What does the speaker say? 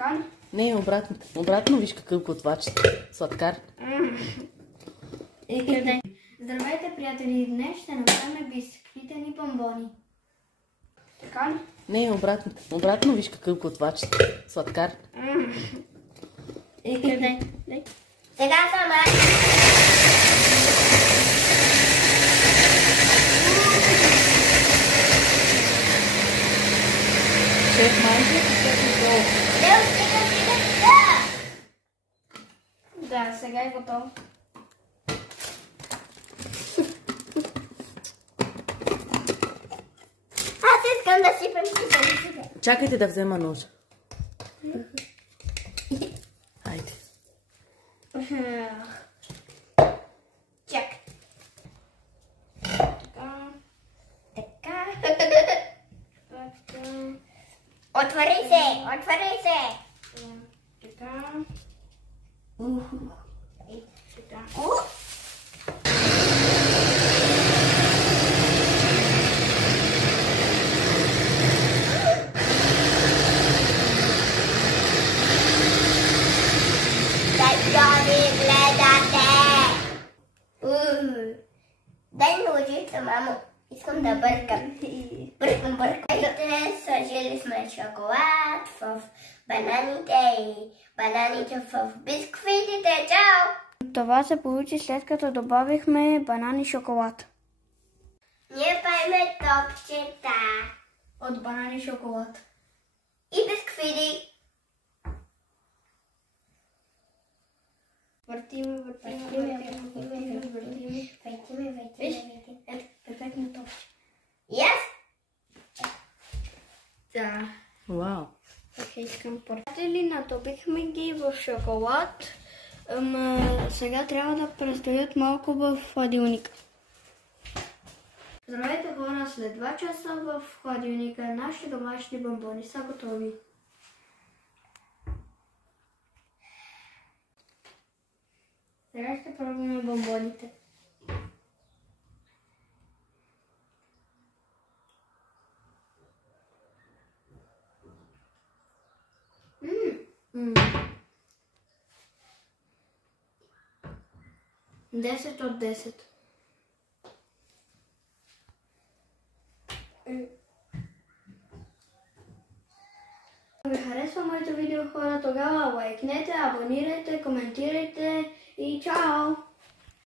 Така ли? Не, обратно. Обратно виж какъв готвач. Сладкар. И къде? Здравейте, приятели! Днес ще направим бисквитени бомбони. Така ли? Не, обратно. Обратно виж какъв готвач. Сладкар. И къде? Сега съм аз. Шеф Майже, какъв долу. Да, сега е готово. Аз искам да сипем. Чакайте да взема ножа. Хайде. Чак. Така. Отвори се, отвори се. Така. Така. Защо ви гледате? Дай ножица, мамо. Искам да бъркам. Бъркам. Сложили сме шоколад в бананите и бананите в бисквитите. Чао! Това се получи след като добавихме банан и шоколад. Ние правиме топчета От банан и шоколад. и бисквити. Въртиме. Виж, ето, перфектно топче. И аз? Да. Вау. Така искам приятели, натопихме ги в шоколад. Сега трябва да престоят малко в хладилника. Здравейте хора, след 2 часа в хладилника нашите домашни бомбони са готови. Сега ще пробваме бомбоните. Ммм. 10 от 10. Ако ви харесва моето видео, хора, тогава лайкнете, абонирайте, коментирайте и чао!